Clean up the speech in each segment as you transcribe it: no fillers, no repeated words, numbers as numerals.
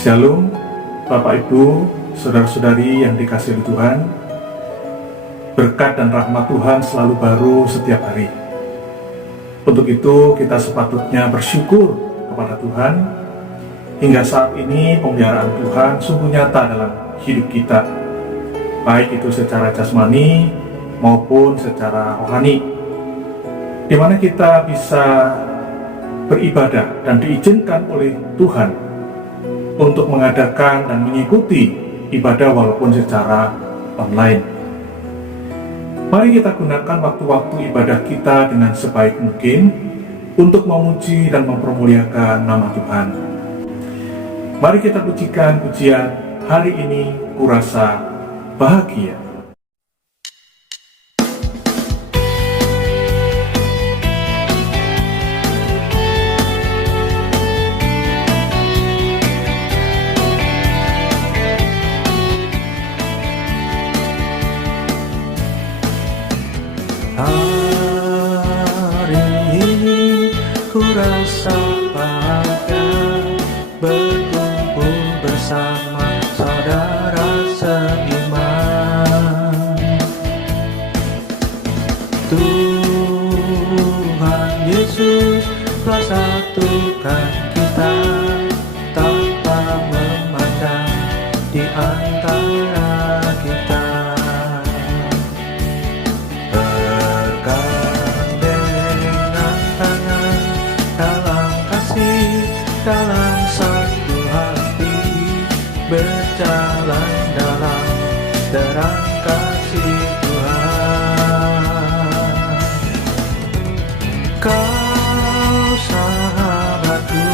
Shalom, Bapak Ibu, Saudara-saudari yang dikasihi Tuhan. Berkat dan rahmat Tuhan selalu baru setiap hari. Untuk itu kita sepatutnya bersyukur kepada Tuhan. Hingga saat ini pemeliharaan Tuhan sungguh nyata dalam hidup kita, baik itu secara jasmani maupun secara rohani, di mana kita bisa beribadah dan diizinkan oleh Tuhan untuk mengadakan dan mengikuti ibadah walaupun secara online. Mari kita gunakan waktu-waktu ibadah kita dengan sebaik mungkin untuk memuji dan mempermuliakan nama Tuhan. Mari kita pujikan pujian hari ini, Kurasa Bahagia. Hari ini ku rasa bahagia berkumpul bersama saudara seiman. Tuhan Yesus telah satukan kita tanpa memandang di antara kita. Dalam satu hati berjalan dalam terang kasih Tuhan. Kau sahabatku,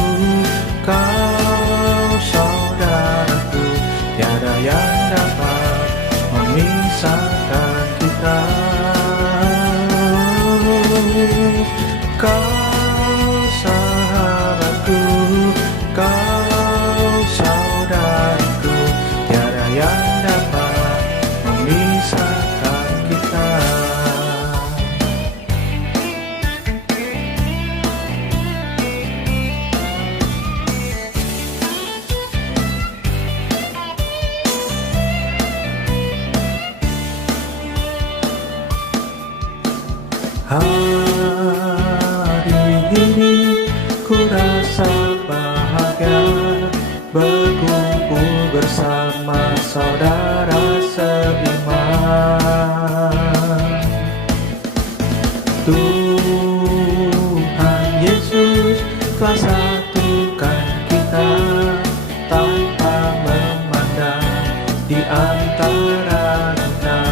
kau saudaraku, tiada yang dapat memisahkan kita. Kau sahabatku, kau saudaraku, tiada yang dapat memisahkan kita. Hari ini ku rasa bahagia berkumpul bersama saudara seiman. Tuhan Yesus telah satukan kita tanpa memandang di antara kita.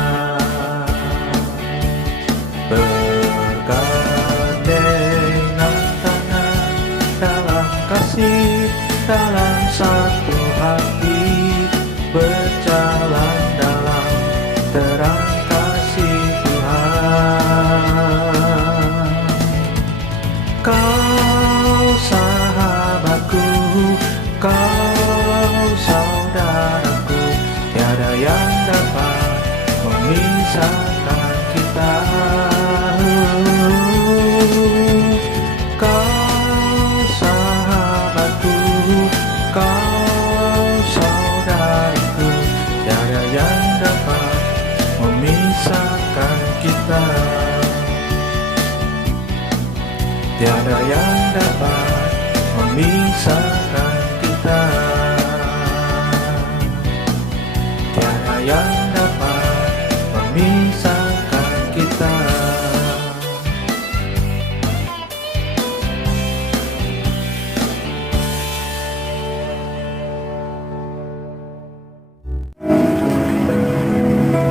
Bergandengan tangan dalam kasih, dalam satu hati berjalan dalam terang kasih Tuhan. Kau sahabatku, kau saudaraku, tiada yang dapat memisahkan kita. Kau sahabatku, kau saudariku, tiada yang dapat memisahkan kita. Tiada yang dapat memisahkan kita. Tiada yang dapat memisahkan kita.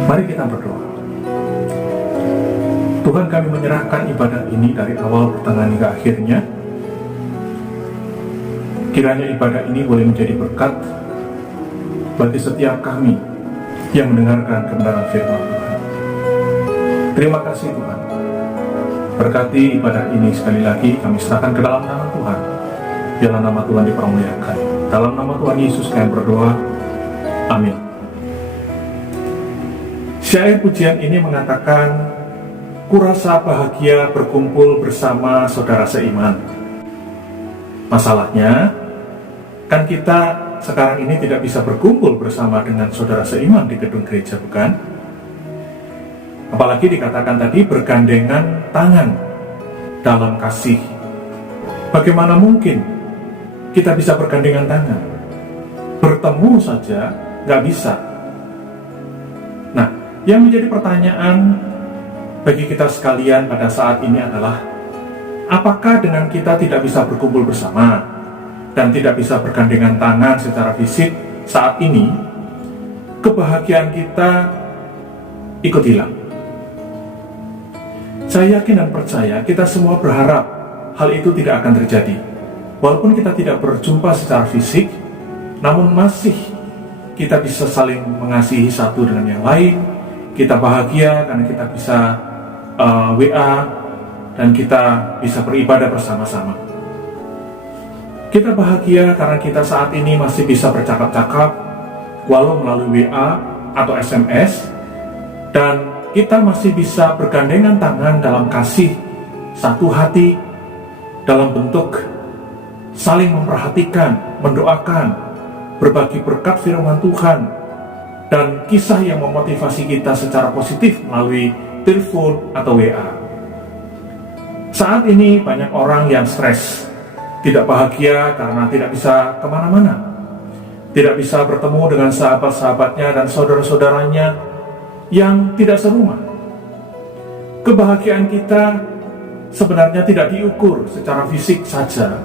Mari kita berdoa. Tuhan, kami menyerahkan ibadah ini dari awal, pertengahan hingga akhirnya. Kiranya ibadah ini boleh menjadi berkat bagi setiap kami yang mendengarkan kebenaran firman Tuhan. Terima kasih Tuhan. Berkati ibadah ini sekali lagi kami serahkan ke dalam nama Tuhan. Biarlah nama Tuhan dipermuliakan. Dalam nama Tuhan Yesus kami berdoa. Amin. Syair pujian ini mengatakan, kurasa bahagia berkumpul bersama saudara seiman. Masalahnya, kan kita sekarang ini tidak bisa berkumpul bersama dengan saudara seiman di gedung gereja, bukan? Apalagi dikatakan tadi bergandengan tangan dalam kasih. Bagaimana mungkin kita bisa bergandengan tangan? Bertemu saja nggak bisa. Nah, yang menjadi pertanyaan bagi kita sekalian pada saat ini adalah, apakah dengan kita tidak bisa berkumpul bersama dan tidak bisa bergandengan tangan secara fisik saat ini, kebahagiaan kita ikut hilang? Saya yakin dan percaya kita semua berharap hal itu tidak akan terjadi. Walaupun kita tidak berjumpa secara fisik, namun masih kita bisa saling mengasihi satu dengan yang lain. Kita bahagia karena kita bisa WA dan kita bisa beribadah bersama-sama. Kita bahagia karena kita saat ini masih bisa bercakap-cakap walau melalui WA atau SMS, dan kita masih bisa bergandengan tangan dalam kasih, satu hati, dalam bentuk saling memperhatikan, mendoakan, berbagi berkat firman Tuhan, dan kisah yang memotivasi kita secara positif melalui telepon atau WA. Saat ini banyak orang yang stres, tidak bahagia karena tidak bisa kemana-mana, tidak bisa bertemu dengan sahabat-sahabatnya dan saudara-saudaranya yang tidak serumah. Kebahagiaan kita sebenarnya tidak diukur secara fisik saja,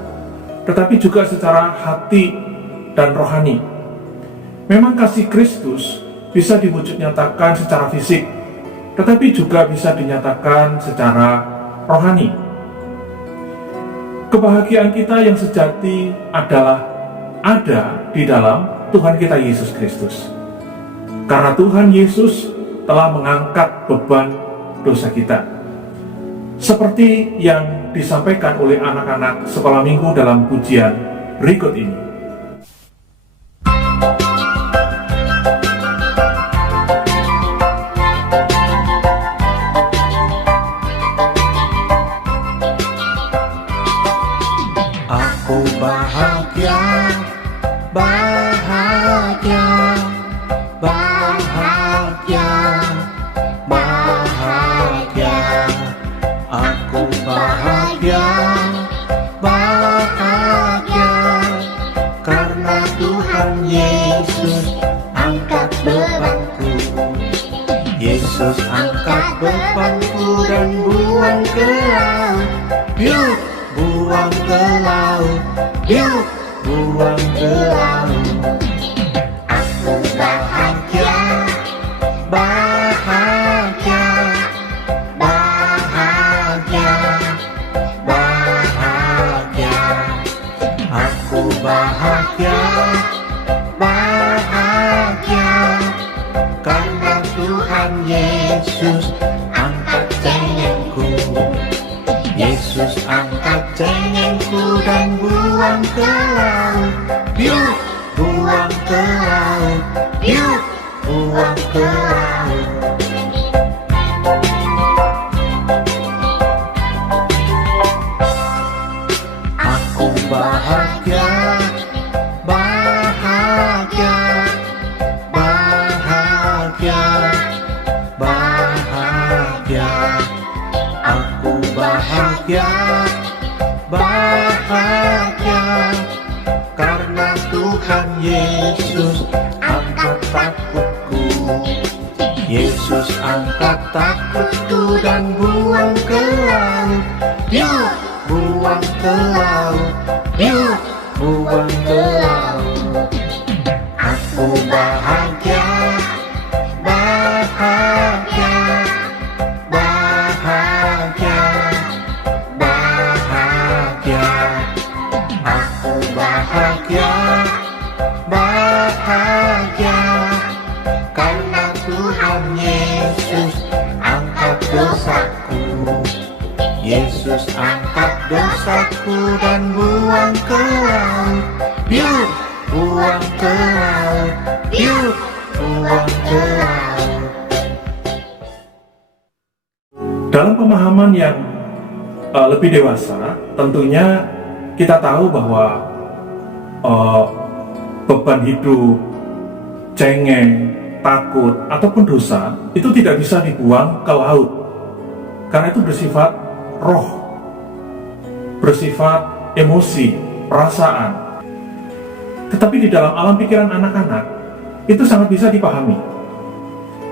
tetapi juga secara hati dan rohani. Memang kasih Kristus bisa diwujud nyatakan secara fisik, tetapi juga bisa dinyatakan secara rohani. Kebahagiaan kita yang sejati adalah ada di dalam Tuhan kita Yesus Kristus. Karena Tuhan Yesus telah mengangkat beban dosa kita. Seperti yang disampaikan oleh anak-anak sekolah minggu dalam pujian berikut ini. Aku bahagia, bahagia, bahagia, bahagia. Aku bahagia, bahagia, karena Tuhan Yesus angkat bebanku. Yesus angkat bebanku dan buang ke laut. Yuk, buang ke laut. Yuk, buang ke laut. Aku bahagia, bahagia, bahagia, bahagia. Aku bahagia, bahagia, karena Tuhan Yesus angkat cengengku. Yesus angkat cengengku dan buang ke laut. Yuk, buang ke laut. Yuk, buang ke laut. Aku bahagia, bahagia, bahagia, bahagia. Aku bahagia, bahagia, karena Tuhan Yesus angkat takutku. Yesus angkat takutku dan buang ke laut. Yuk, buang ke laut. Yuk, buang ke laut. Aku bahagia, bahagia, bahagia, bahagia. Aku bahagia, bahagia, karena Tuhan Yesus angkat dosaku. Yesus angkat dosaku dan buang ke laut. Yuk, buang ke laut. Yuk, buang ke laut. Dalam pemahaman yang lebih dewasa, tentunya kita tahu bahwa beban hidup, cengeng, takut, ataupun dosa itu tidak bisa dibuang ke laut, karena itu bersifat roh, bersifat emosi, perasaan. Tetapi di dalam alam pikiran anak-anak itu sangat bisa dipahami.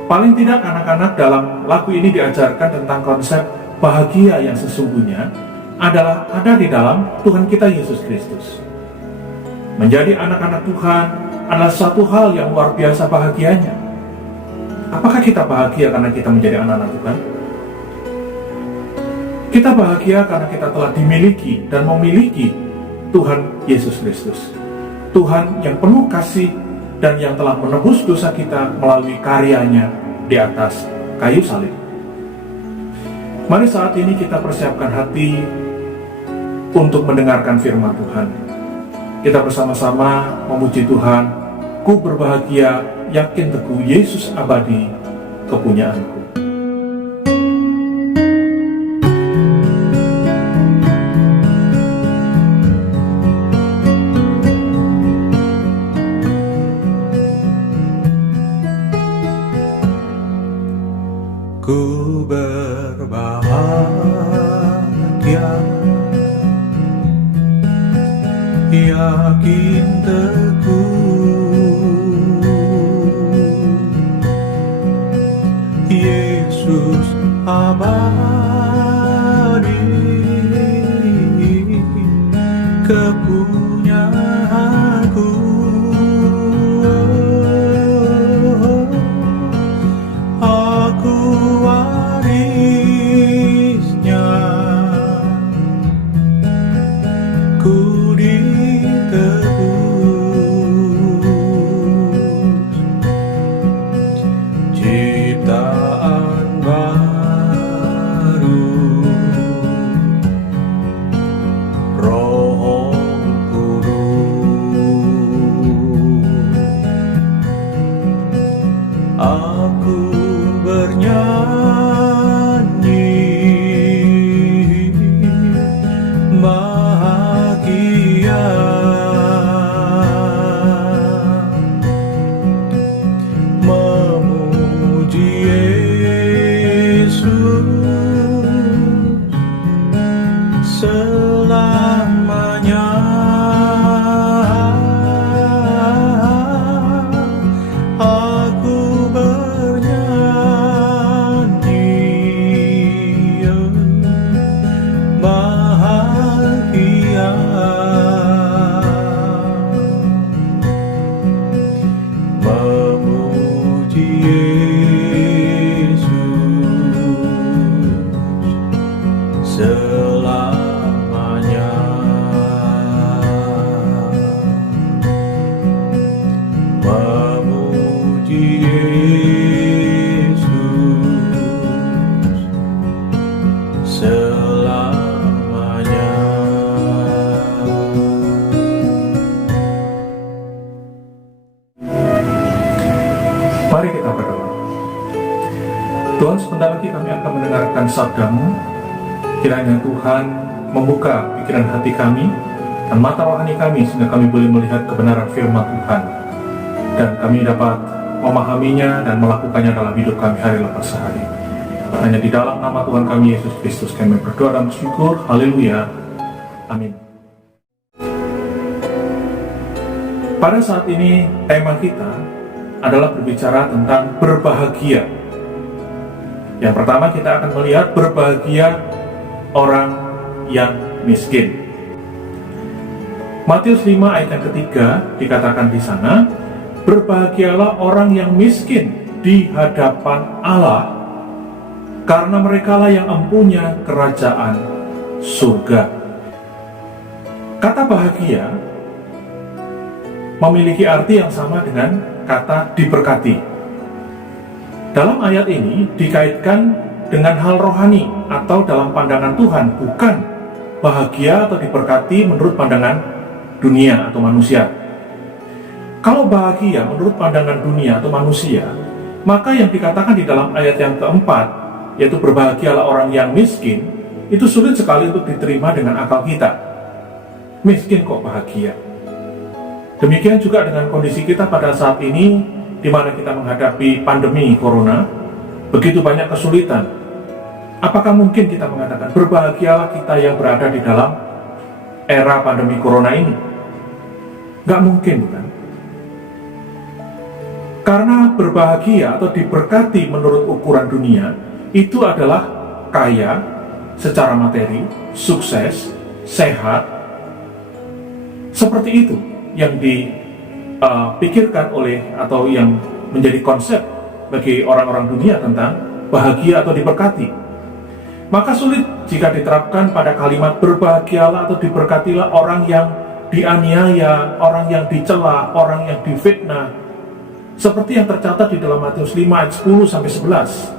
Paling tidak anak-anak dalam lagu ini diajarkan tentang konsep bahagia yang sesungguhnya adalah ada di dalam Tuhan kita Yesus Kristus. Menjadi anak-anak Tuhan adalah satu hal yang luar biasa bahagianya. Apakah kita bahagia karena kita menjadi anak-anak Tuhan? Kita bahagia karena kita telah dimiliki dan memiliki Tuhan Yesus Kristus. Tuhan yang penuh kasih dan yang telah menebus dosa kita melalui karyanya di atas kayu salib. Mari saat ini kita persiapkan hati untuk mendengarkan firman Tuhan. Kita bersama-sama memuji Tuhan. Ku berbahagia, yakin teguh Yesus abadi, kepunyaanku. Ku berbahagia, yakin teguh Yesus abadi, kepunyaanku. Aku warisnya, ku ditebus, ciptaan baru, Roh Kudus. Aku bernyanyi bahagia, memuji Yesus selamanya. Aku bernyanyi bahagia, memuji Yesus selamanya. Memuji Yesus selamanya. Mari kita berdoa. Tuhan, sebentar lagi kami akan mendengarkan sabda-Mu. Kiranya Tuhan membuka pikiran hati kami dan mata rohani kami sehingga kami boleh melihat kebenaran firman Tuhan, dan kami dapat memahaminya dan melakukannya dalam hidup kami hari lepas hari. Hanya di dalam nama Tuhan kami Yesus Kristus kami berdoa dan bersyukur. Haleluya. Amin. Pada saat ini tema kita adalah berbicara tentang berbahagia. Yang pertama kita akan melihat berbahagia orang yang miskin. Matius 5 ayat yang ketiga dikatakan di sana, berbahagialah orang yang miskin di hadapan Allah, karena merekalah yang empunya kerajaan surga. Kata bahagia memiliki arti yang sama dengan kata diberkati. Dalam ayat ini dikaitkan dengan hal rohani atau dalam pandangan Tuhan, bukan bahagia atau diberkati menurut pandangan dunia atau manusia. Kalau bahagia menurut pandangan dunia atau manusia, maka yang dikatakan di dalam ayat yang keempat, yaitu berbahagialah orang yang miskin, itu sulit sekali untuk diterima dengan akal kita. Miskin kok bahagia? Demikian juga dengan kondisi kita pada saat ini, di mana kita menghadapi pandemi corona, begitu banyak kesulitan. Apakah mungkin kita mengatakan berbahagialah kita yang berada di dalam era pandemi corona ini? Gak mungkin, bukan? Karena berbahagia atau diberkati menurut ukuran dunia, itu adalah kaya secara materi, sukses, sehat. Seperti itu yang dipikirkan oleh atau yang menjadi konsep bagi orang-orang dunia tentang bahagia atau diberkati. Maka sulit jika diterapkan pada kalimat berbahagialah atau diberkatilah orang yang dianiaya, orang yang dicela, orang yang difitnah, seperti yang tercatat di dalam Matius 5 ayat 10-11.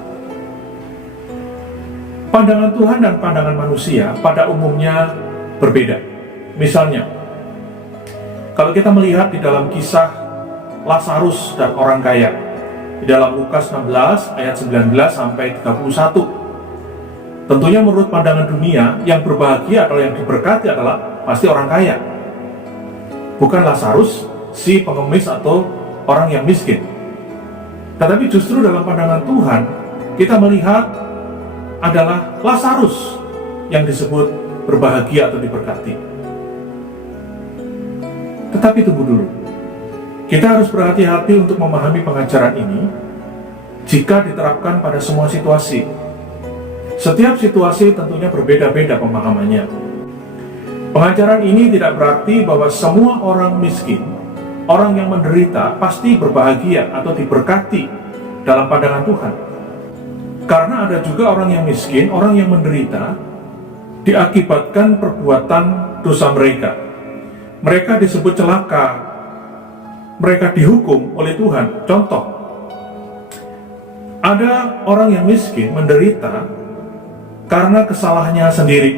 Pandangan Tuhan dan pandangan manusia pada umumnya berbeda. Misalnya, kalau kita melihat di dalam kisah Lazarus dan orang kaya, di dalam Lukas 16 ayat 19 sampai 31. Tentunya menurut pandangan dunia, yang berbahagia atau yang diberkati adalah pasti orang kaya. Bukan Lazarus, si pengemis atau orang yang miskin. Tetapi justru dalam pandangan Tuhan, kita melihat adalah Lazarus yang disebut berbahagia atau diberkati. Tetapi tunggu dulu. Kita harus berhati-hati untuk memahami pengajaran ini jika diterapkan pada semua situasi. Setiap situasi tentunya berbeda-beda pemahamannya. Pengajaran ini tidak berarti bahwa semua orang miskin, orang yang menderita pasti berbahagia atau diberkati dalam pandangan Tuhan. Karena ada juga orang yang miskin, orang yang menderita diakibatkan perbuatan dosa mereka. Mereka disebut celaka, mereka dihukum oleh Tuhan. Contoh, ada orang yang miskin menderita karena kesalahannya sendiri.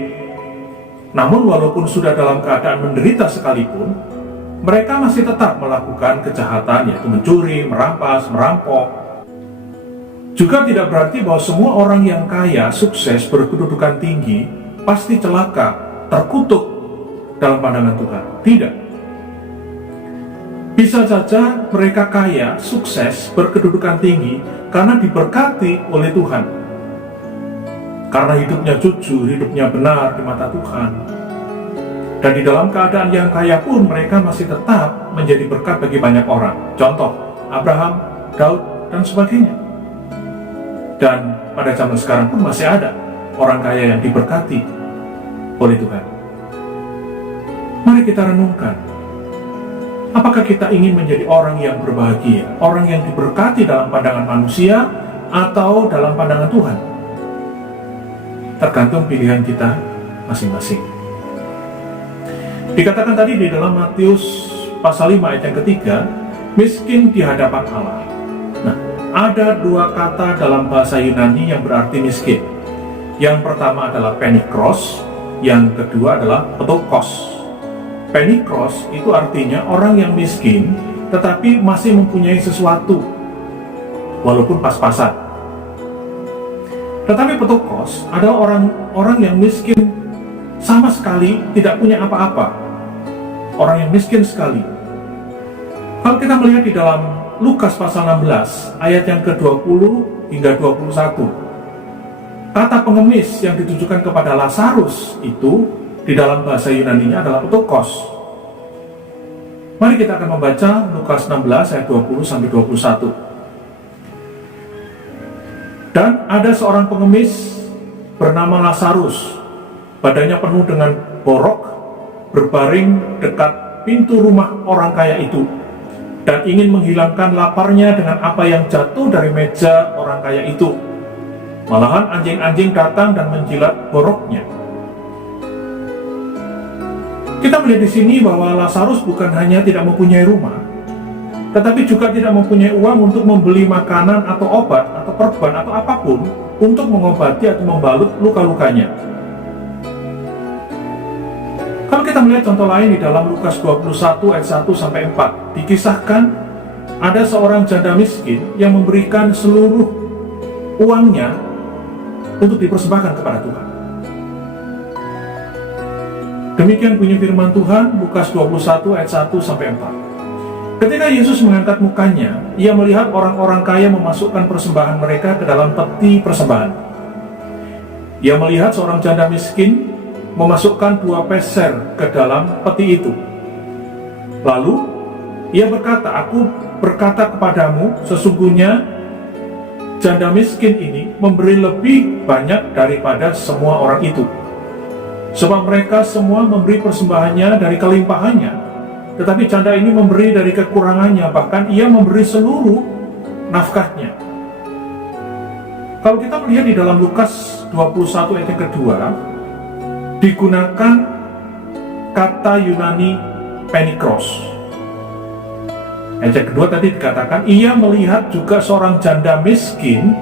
Namun walaupun sudah dalam keadaan menderita sekalipun, mereka masih tetap melakukan kejahatan, yaitu mencuri, merampas, merampok. Juga tidak berarti bahwa semua orang yang kaya, sukses, berkedudukan tinggi pasti celaka, terkutuk dalam pandangan Tuhan. Tidak. Bisa saja mereka kaya, sukses, berkedudukan tinggi karena diberkati oleh Tuhan. Karena hidupnya jujur, hidupnya benar di mata Tuhan. Dan di dalam keadaan yang kaya pun mereka masih tetap menjadi berkat bagi banyak orang. Contoh, Abraham, Daud, dan sebagainya. Dan pada zaman sekarang pun masih ada orang kaya yang diberkati oleh Tuhan. Mari kita renungkan, apakah kita ingin menjadi orang yang berbahagia, orang yang diberkati dalam pandangan manusia atau dalam pandangan Tuhan? Tergantung pilihan kita masing-masing. Dikatakan tadi di dalam Matius pasal 5 ayat yang ketiga, miskin di hadapan Allah. Nah, ada dua kata dalam bahasa Yunani yang berarti miskin. Yang pertama adalah penikros, yang kedua adalah petokos. Penikros itu artinya orang yang miskin tetapi masih mempunyai sesuatu walaupun pas-pasan. Tetapi petokos adalah orang yang miskin sama sekali tidak punya apa-apa. Orang yang miskin sekali. Kalau kita melihat di dalam Lukas pasal 16 ayat yang ke-20 hingga 21, kata pengemis yang ditujukan kepada Lazarus itu di dalam bahasa Yunani-nya adalah petokos. Mari kita akan membaca Lukas 16 ayat 20-21. Dan ada seorang pengemis bernama Lazarus, badannya penuh dengan borok, berbaring dekat pintu rumah orang kaya itu, dan ingin menghilangkan laparnya dengan apa yang jatuh dari meja orang kaya itu. Malahan anjing-anjing datang dan menjilat boroknya. Kita melihat di sini bahwa Lazarus bukan hanya tidak mempunyai rumah, tetapi juga tidak mempunyai uang untuk membeli makanan atau obat atau perban atau apapun untuk mengobati atau membalut luka-lukanya. Kalau kita melihat contoh lain di dalam Lukas 21 ayat 1-4, dikisahkan ada seorang janda miskin yang memberikan seluruh uangnya untuk dipersembahkan kepada Tuhan. Demikian bunyi firman Tuhan, Lukas 21 ayat 1-4. Ketika Yesus mengangkat mukanya, ia melihat orang-orang kaya memasukkan persembahan mereka ke dalam peti persembahan. Ia melihat seorang janda miskin memasukkan 2 peser ke dalam peti itu. Lalu ia berkata, "Aku berkata kepadamu, sesungguhnya janda miskin ini memberi lebih banyak daripada semua orang itu. Sebab mereka semua memberi persembahannya dari kelimpahannya, tetapi janda ini memberi dari kekurangannya, bahkan ia memberi seluruh nafkahnya." Kalau kita melihat di dalam Lukas 21 ayat yang kedua, digunakan kata Yunani penikros. Ayat yang kedua tadi dikatakan, ia melihat juga seorang janda miskin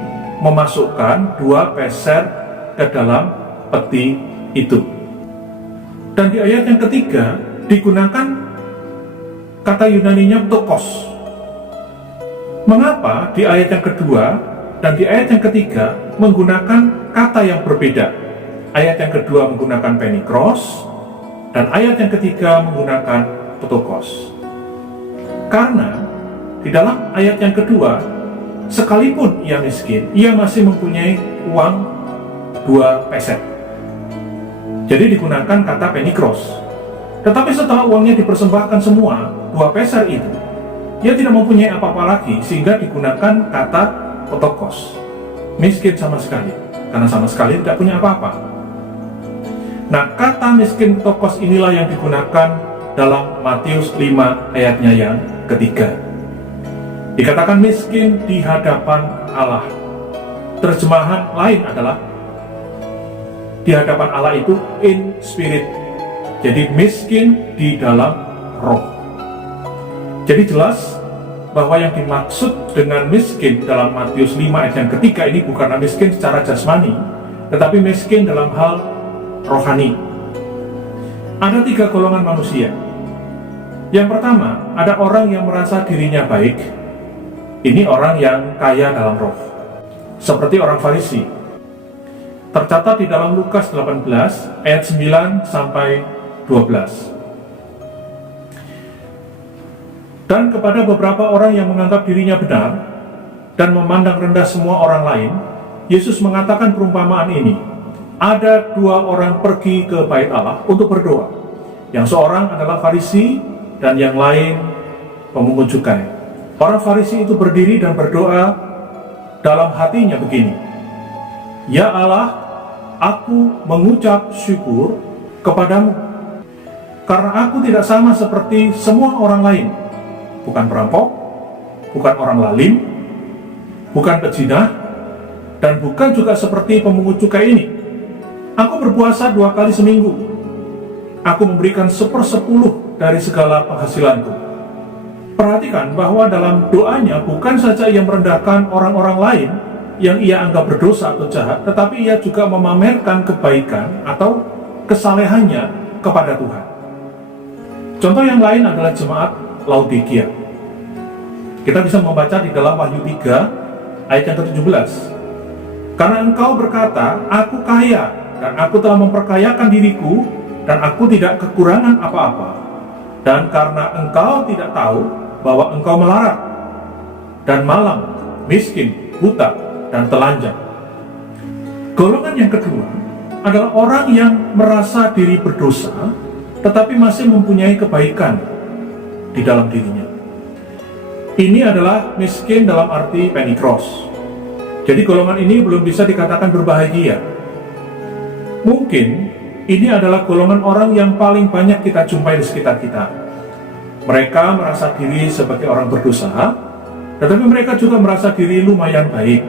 memasukkan 2 peser ke dalam peti itu. Dan di ayat yang ketiga digunakan kata Yunaninya ptokos. Mengapa di ayat yang kedua dan di ayat yang ketiga menggunakan kata yang berbeda? Ayat yang kedua menggunakan penikros, dan ayat yang ketiga menggunakan ptokos. Karena di dalam ayat yang kedua, sekalipun ia miskin, ia masih mempunyai uang 2 peser. Jadi digunakan kata penikros. Tetapi setelah uangnya dipersembahkan semua, 2 peser itu, ia tidak mempunyai apa-apa lagi, sehingga digunakan kata ptokos. Miskin sama sekali, karena sama sekali tidak punya apa-apa. Nah, kata miskin ptokos inilah yang digunakan dalam Matius 5 ayatnya yang ketiga. Dikatakan miskin di hadapan Allah. Terjemahan lain adalah di hadapan Allah itu in spirit. Jadi miskin di dalam roh. Jadi jelas bahwa yang dimaksud dengan miskin dalam Matius 5 ayat yang ketiga ini bukanlah miskin secara jasmani, tetapi miskin dalam hal rohani. Ada 3 golongan manusia. Yang pertama, ada orang yang merasa dirinya baik. Ini orang yang kaya dalam roh, seperti orang Farisi. Tercatat di dalam Lukas 18 ayat 9 sampai 12. Dan kepada beberapa orang yang menganggap dirinya benar dan memandang rendah semua orang lain, Yesus mengatakan perumpamaan ini. Ada 2 orang pergi ke bait Allah untuk berdoa. Yang seorang adalah Farisi dan yang lain pemungut cukai. Orang Farisi itu berdiri dan berdoa dalam hatinya begini, "Ya Allah, aku mengucap syukur kepadamu, karena aku tidak sama seperti semua orang lain, bukan perampok, bukan orang lalim, bukan pezina, dan bukan juga seperti pemungut cukai ini. Aku berpuasa 2 kali seminggu. Aku memberikan 1/10 dari segala penghasilanku." Perhatikan bahwa dalam doanya bukan saja ia merendahkan orang-orang lain yang ia anggap berdosa atau jahat, tetapi ia juga memamerkan kebaikan atau kesalehannya kepada Tuhan. Contoh yang lain adalah jemaat Laodikia. Kita bisa membaca di dalam Wahyu 3 ayat yang ke-17. "Karena engkau berkata, aku kaya, dan aku telah memperkayakan diriku, dan aku tidak kekurangan apa-apa. Dan karena engkau tidak tahu bahwa engkau melarat, dan malang, miskin, buta, dan telanjang." Golongan yang kedua adalah orang yang merasa diri berdosa, tetapi masih mempunyai kebaikan di dalam dirinya. Ini adalah miskin dalam arti penikros. Jadi golongan ini belum bisa dikatakan berbahagia. Mungkin ini adalah golongan orang yang paling banyak kita jumpai di sekitar kita. Mereka merasa diri sebagai orang berdosa, tetapi mereka juga merasa diri lumayan baik,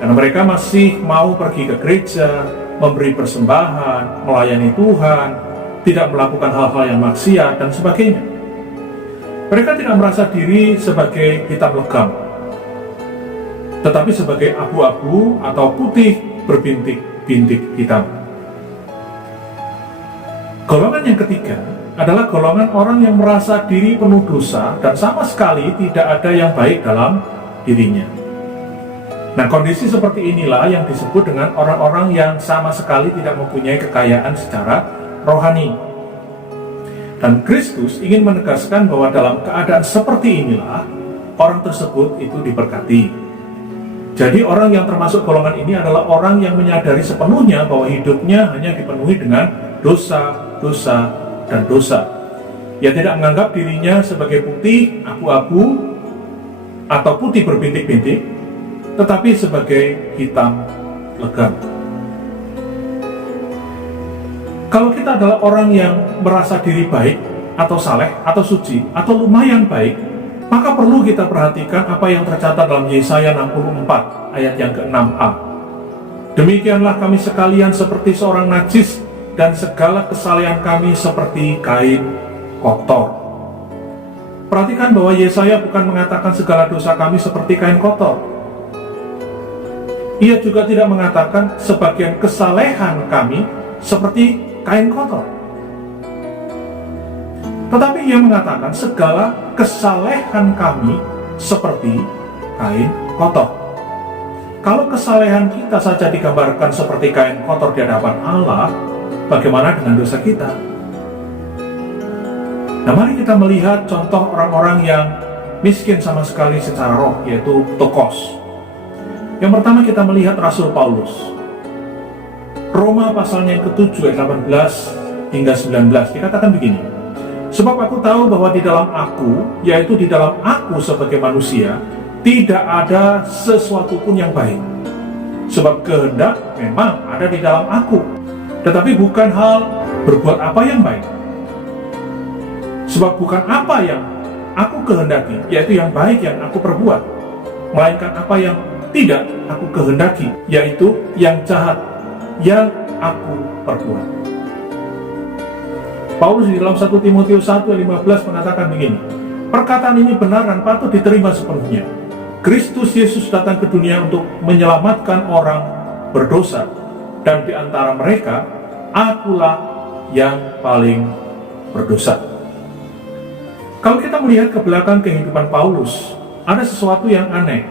karena mereka masih mau pergi ke gereja, memberi persembahan, melayani Tuhan, tidak melakukan hal-hal yang maksiat, dan sebagainya. Mereka tidak merasa diri sebagai hitam legam, tetapi sebagai abu-abu atau putih berbintik-bintik hitam. Golongan yang ketiga adalah golongan orang yang merasa diri penuh dosa dan sama sekali tidak ada yang baik dalam dirinya. Nah, kondisi seperti inilah yang disebut dengan orang-orang yang sama sekali tidak mempunyai kekayaan secara rohani. Dan Kristus ingin menegaskan bahwa dalam keadaan seperti inilah orang tersebut itu diberkati. Jadi orang yang termasuk golongan ini adalah orang yang menyadari sepenuhnya bahwa hidupnya hanya dipenuhi dengan dosa, dosa, dan dosa. Ia tidak menganggap dirinya sebagai putih, abu-abu, atau putih berbintik-bintik, tetapi sebagai hitam legam. Kalau kita adalah orang yang merasa diri baik, atau saleh, atau suci, atau lumayan baik, maka perlu kita perhatikan apa yang tercatat dalam Yesaya 64 ayat yang ke-6a. Demikianlah kami sekalian seperti seorang najis, dan segala kesalehan kami seperti kain kotor. Perhatikan bahwa Yesaya bukan mengatakan segala dosa kami seperti kain kotor. Ia juga tidak mengatakan sebagian kesalehan kami seperti kain kotor. Tetapi ia mengatakan segala kesalehan kami seperti kain kotor. Kalau kesalehan kita saja digambarkan seperti kain kotor di hadapan Allah, bagaimana dengan dosa kita? Nah, mari kita melihat contoh orang-orang yang miskin sama sekali secara roh, yaitu tokos. Yang pertama kita melihat Rasul Paulus. Roma pasalnya yang ke-7 ayat 18 hingga 19 dikatakan begini. Sebab aku tahu bahwa di dalam aku, yaitu di dalam aku sebagai manusia, tidak ada sesuatu pun yang baik. Sebab kehendak memang ada di dalam aku, tetapi bukan hal berbuat apa yang baik. Sebab bukan apa yang aku kehendaki, yaitu yang baik yang aku perbuat, melainkan apa yang tidak aku kehendaki, yaitu yang jahat yang aku perbuat. Paulus di dalam 1 Timotius 1 ayat 15 mengatakan begini, perkataan ini benar dan patut diterima sepenuhnya. Kristus Yesus datang ke dunia untuk menyelamatkan orang berdosa, dan di antara mereka, akulah yang paling berdosa. Kalau kita melihat ke belakang kehidupan Paulus, ada sesuatu yang aneh.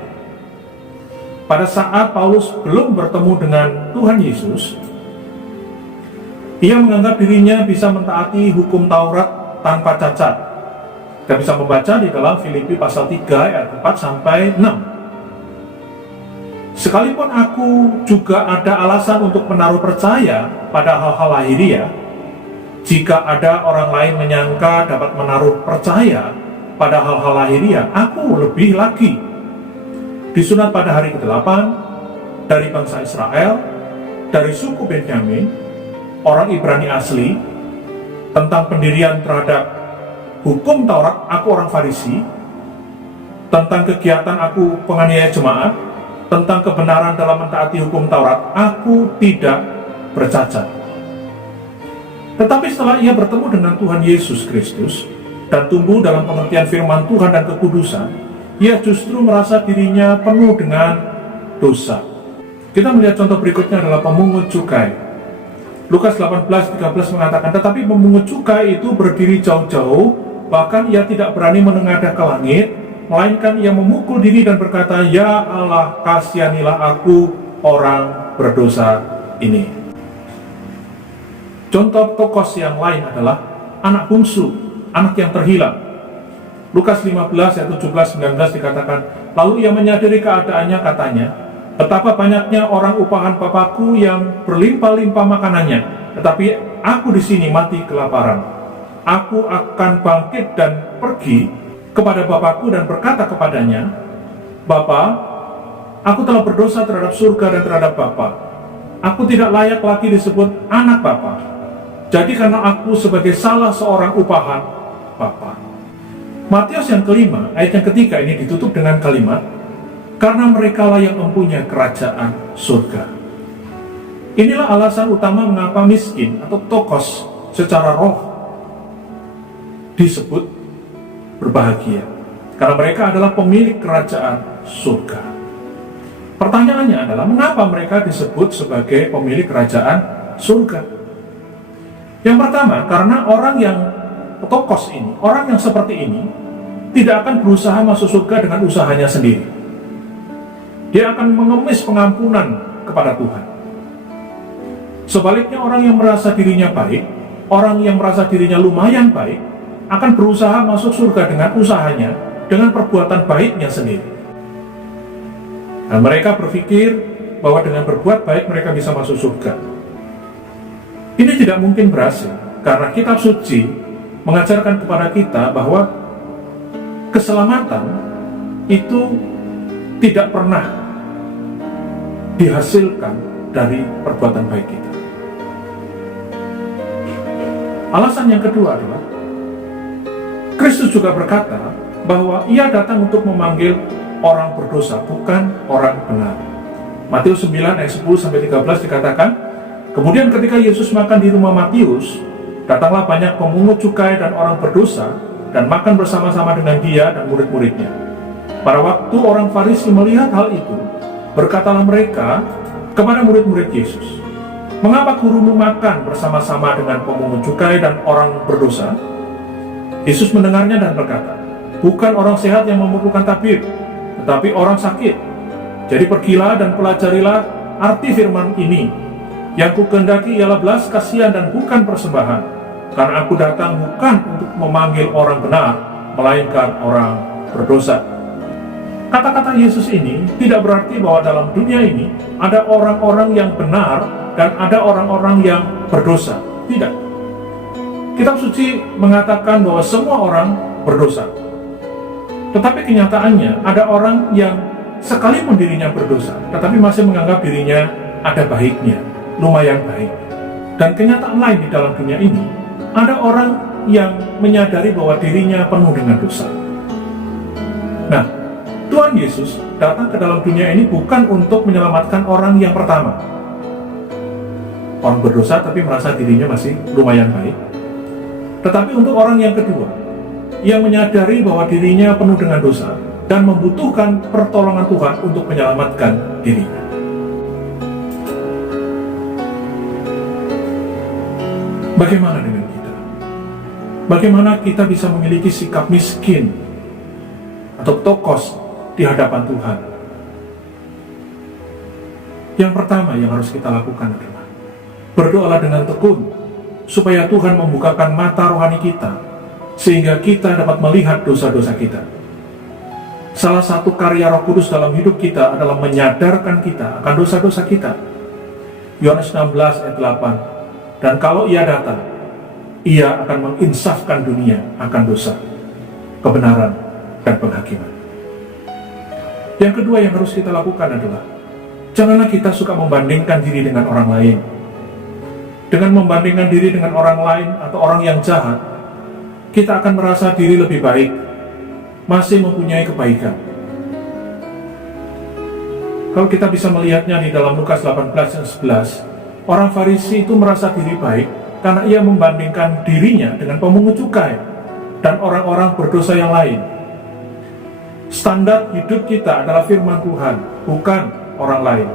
Pada saat Paulus belum bertemu dengan Tuhan Yesus, ia menganggap dirinya bisa mentaati hukum Taurat tanpa cacat. Kita bisa membaca di dalam Filipi pasal 3 ayat 4 sampai 6. Sekalipun aku juga ada alasan untuk menaruh percaya pada hal-hal lahiriah, jika ada orang lain menyangka dapat menaruh percaya pada hal-hal lahiriah, aku lebih lagi. Disunat pada hari ke-8, dari bangsa Israel, dari suku Benyamin, orang Ibrani asli, tentang pendirian terhadap hukum Taurat, aku orang Farisi, tentang kegiatan aku penganiaya jemaat, tentang kebenaran dalam mentaati hukum Taurat, aku tidak bercacat. Tetapi setelah ia bertemu dengan Tuhan Yesus Kristus, dan tumbuh dalam pengertian firman Tuhan dan kekudusan, ia justru merasa dirinya penuh dengan dosa. Kita melihat contoh berikutnya adalah pemungut cukai. Lukas 18:13 mengatakan, tetapi pemungut cukai itu berdiri jauh-jauh, bahkan ia tidak berani menengadah ke langit, melainkan ia memukul diri dan berkata, ya Allah, kasihanilah aku, orang berdosa ini. Contoh tokos yang lain adalah anak bungsu, anak yang terhilang. Lukas 15 ayat 17-19 dikatakan, lalu ia menyadari keadaannya, katanya, betapa banyaknya orang upahan Bapakku yang berlimpah-limpah makanannya, tetapi aku di sini mati kelaparan. Aku akan bangkit dan pergi kepada Bapakku dan berkata kepadanya, Bapa, aku telah berdosa terhadap surga dan terhadap Bapa. Aku tidak layak lagi disebut anak Bapa. Jadi karena aku sebagai salah seorang upahan Bapa. Matius yang kelima, ayat yang ketiga ini ditutup dengan kalimat, karena merekalah yang mempunyai kerajaan surga. Inilah alasan utama mengapa miskin atau tokos secara roh disebut berbahagia. Karena mereka adalah pemilik kerajaan surga. Pertanyaannya adalah, mengapa mereka disebut sebagai pemilik kerajaan surga? Yang pertama, karena orang yang tokos ini, orang yang seperti ini, tidak akan berusaha masuk surga dengan usahanya sendiri. Dia akan mengemis pengampunan kepada Tuhan. Sebaliknya, orang yang merasa dirinya baik, orang yang merasa dirinya lumayan baik akan berusaha masuk surga dengan usahanya, dengan perbuatan baiknya sendiri. Dan mereka berpikir bahwa dengan berbuat baik mereka bisa masuk surga. Ini tidak mungkin berhasil, karena kitab suci mengajarkan kepada kita bahwa keselamatan itu tidak pernah dihasilkan dari perbuatan baik kita. Alasan yang kedua adalah Kristus juga berkata bahwa ia datang untuk memanggil orang berdosa, bukan orang benar. Matius 9 ayat 10-13 dikatakan, kemudian ketika Yesus makan di rumah Matius, datanglah banyak pemungut cukai dan orang berdosa dan makan bersama-sama dengan dia dan murid-muridnya. Pada waktu orang Farisi melihat hal itu, berkatalah mereka kepada murid-murid Yesus, mengapa gurumu makan bersama-sama dengan pemungut cukai dan orang berdosa? Yesus mendengarnya dan berkata, bukan orang sehat yang memerlukan tabib, tetapi orang sakit. Jadi pergilah dan pelajarilah arti firman ini. Yang kukehendaki ialah belas kasihan dan bukan persembahan, karena aku datang bukan untuk memanggil orang benar, melainkan orang berdosa. Kata-kata Yesus ini tidak berarti bahwa dalam dunia ini ada orang-orang yang benar dan ada orang-orang yang berdosa. Tidak. Kitab suci mengatakan bahwa semua orang berdosa. Tetapi kenyataannya ada orang yang sekalipun dirinya berdosa, tetapi masih menganggap dirinya ada baiknya, lumayan baik. Dan kenyataan lain di dalam dunia ini, ada orang yang menyadari bahwa dirinya penuh dengan dosa. Nah, Tuhan Yesus datang ke dalam dunia ini bukan untuk menyelamatkan orang yang pertama, orang berdosa tapi merasa dirinya masih lumayan baik, tetapi untuk orang yang kedua, yang menyadari bahwa dirinya penuh dengan dosa dan membutuhkan pertolongan Tuhan untuk menyelamatkan dirinya. Bagaimana dengan kita? Bagaimana kita bisa memiliki sikap miskin atau tokos di hadapan Tuhan? Yang pertama yang harus kita lakukan adalah berdoalah dengan tekun supaya Tuhan membukakan mata rohani kita sehingga kita dapat melihat dosa-dosa kita. Salah satu karya Roh Kudus dalam hidup kita adalah menyadarkan kita akan dosa-dosa kita. Yohanes 16 ayat 8. Dan kalau ia datang, ia akan menginsafkan dunia akan dosa, kebenaran, dan penghakiman. Yang kedua yang harus kita lakukan adalah janganlah kita suka membandingkan diri dengan orang lain. Dengan membandingkan diri dengan orang lain atau orang yang jahat, kita akan merasa diri lebih baik, masih mempunyai kebaikan. Kalau kita bisa melihatnya di dalam Lukas 18 ayat 11, orang Farisi itu merasa diri baik karena ia membandingkan dirinya dengan pemungut cukai dan orang-orang berdosa yang lain. Standar hidup kita adalah firman Tuhan, bukan orang lain.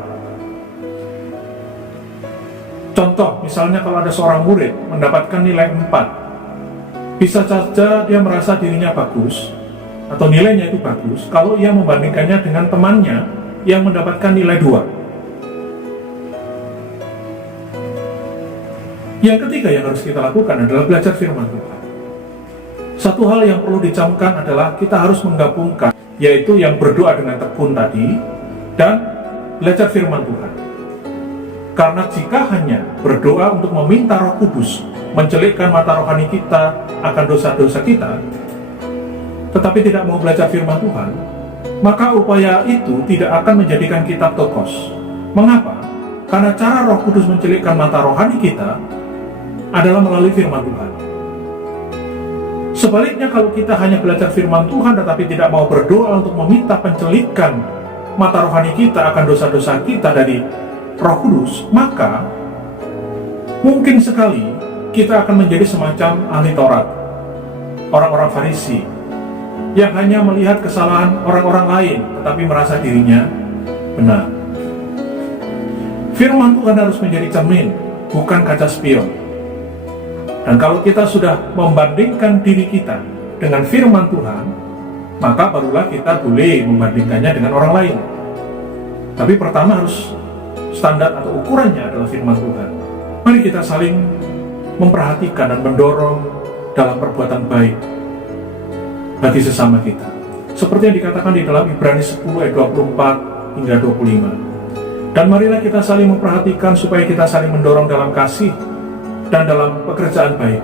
Contoh, misalnya kalau ada seorang murid mendapatkan nilai 4, bisa saja dia merasa dirinya bagus atau nilainya itu bagus kalau ia membandingkannya dengan temannya yang mendapatkan nilai 2. Yang ketiga yang harus kita lakukan adalah belajar firman Tuhan. Satu hal yang perlu dicamkan adalah kita harus menggabungkan, yaitu yang berdoa dengan tekun tadi dan belajar firman Tuhan. Karena jika hanya berdoa untuk meminta Roh Kudus mencelikkan mata rohani kita akan dosa-dosa kita, tetapi tidak mau belajar firman Tuhan, maka upaya itu tidak akan menjadikan kita tokos. Mengapa? Karena cara Roh Kudus mencelikkan mata rohani kita adalah melalui firman Tuhan. Sebaliknya, kalau kita hanya belajar firman Tuhan tetapi tidak mau berdoa untuk meminta pencelikan mata rohani kita akan dosa-dosa kita dari Roh Kudus, maka mungkin sekali kita akan menjadi semacam ahli Taurat, orang-orang Farisi yang hanya melihat kesalahan orang-orang lain tetapi merasa dirinya benar. Firman Tuhan harus menjadi cermin, bukan kaca spion. Dan kalau kita sudah membandingkan diri kita dengan firman Tuhan, maka barulah kita boleh membandingkannya dengan orang lain. Tapi pertama harus standar atau ukurannya adalah firman Tuhan. Mari kita saling memperhatikan dan mendorong dalam perbuatan baik bagi sesama kita. Seperti yang dikatakan di dalam Ibrani 10 ayat 24 hingga 25. Dan marilah kita saling memperhatikan supaya kita saling mendorong dalam kasih dan dalam pekerjaan baik.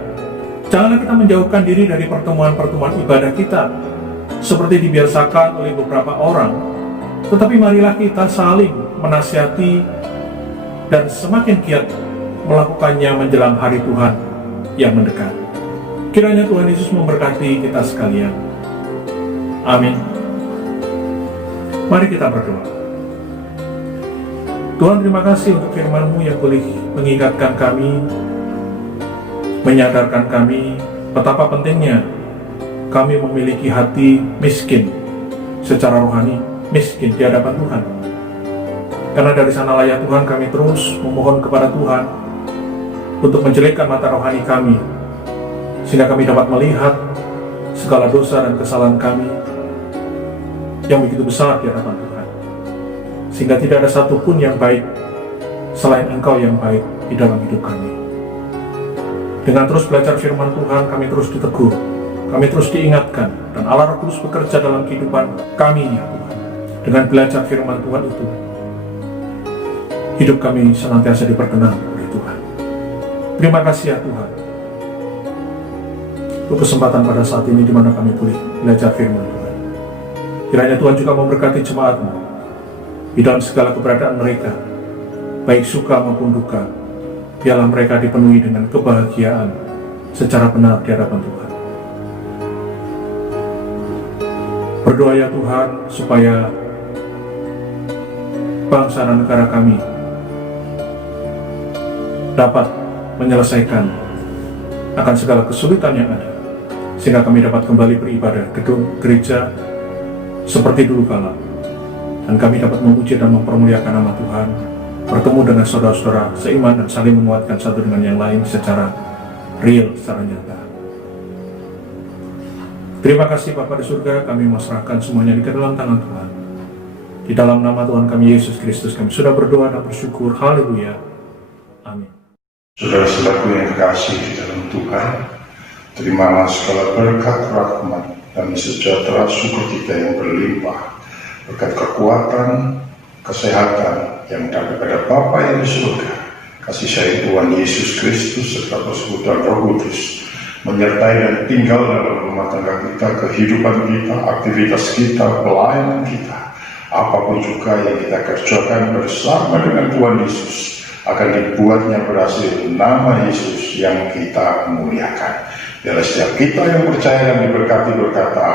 Janganlah kita menjauhkan diri dari pertemuan-pertemuan ibadah kita, seperti dibiasakan oleh beberapa orang, tetapi marilah kita saling menasihati dan semakin giat melakukannya menjelang hari Tuhan yang mendekat. Kiranya Tuhan Yesus memberkati kita sekalian. Amin. Mari kita berdoa. Tuhan, terima kasih untuk firman-Mu yang boleh mengingatkan kami, menyadarkan kami betapa pentingnya kami memiliki hati miskin secara rohani, miskin di hadapan Tuhan. Karena dari sanalah ya Tuhan, kami terus memohon kepada Tuhan untuk menjelekkan mata rohani kami, sehingga kami dapat melihat segala dosa dan kesalahan kami yang begitu besar di hadapan Tuhan. Sehingga tidak ada satupun yang baik selain Engkau yang baik di dalam hidup kami. Dengan terus belajar firman Tuhan, kami terus ditegur, kami terus diingatkan, dan Allah Roh Kudus bekerja dalam kehidupan kami ya Tuhan. Dengan belajar firman Tuhan itu, hidup kami senantiasa diperkenan oleh Tuhan. Terima kasih ya Tuhan untuk kesempatan pada saat ini di mana kami boleh belajar firman Tuhan. Kiranya Tuhan juga memberkati jemaat-Mu di dalam segala keberadaan mereka, baik suka maupun duka. Biarlah mereka dipenuhi dengan kebahagiaan secara benar di hadapan Tuhan. Berdoa ya Tuhan supaya bangsa dan negara kami dapat menyelesaikan akan segala kesulitan yang ada, sehingga kami dapat kembali beribadah gedung gereja seperti dulu kala, dan kami dapat memuji dan mempermuliakan nama Tuhan, bertemu dengan saudara-saudara seiman dan saling menguatkan satu dengan yang lain secara real, secara nyata. Terima kasih Bapa di surga, kami menyerahkan semuanya di dalam tangan Tuhan. Di dalam nama Tuhan kami Yesus Kristus kami sudah berdoa dan bersyukur. Haleluya. Amin. Saudara-saudaraku yang terkasih di dalam Tuhan, terimalah segala berkat, rahmat, dan sejahtera sukacita yang berlimpah, berkat kekuatan, kesehatan yang daripada Bapa yang di surga, kasih sayang Tuhan Yesus Kristus serta persekutuan Roh Kudus menyertai dan tinggal dalam rumah tangga kita, kehidupan kita, aktivitas kita, pelayanan kita, apapun juga yang kita kerjakan bersama dengan Tuhan Yesus akan dibuatnya berhasil nama Yesus yang kita muliakan. Biarlah setiap kita yang percaya dan diberkati berkata,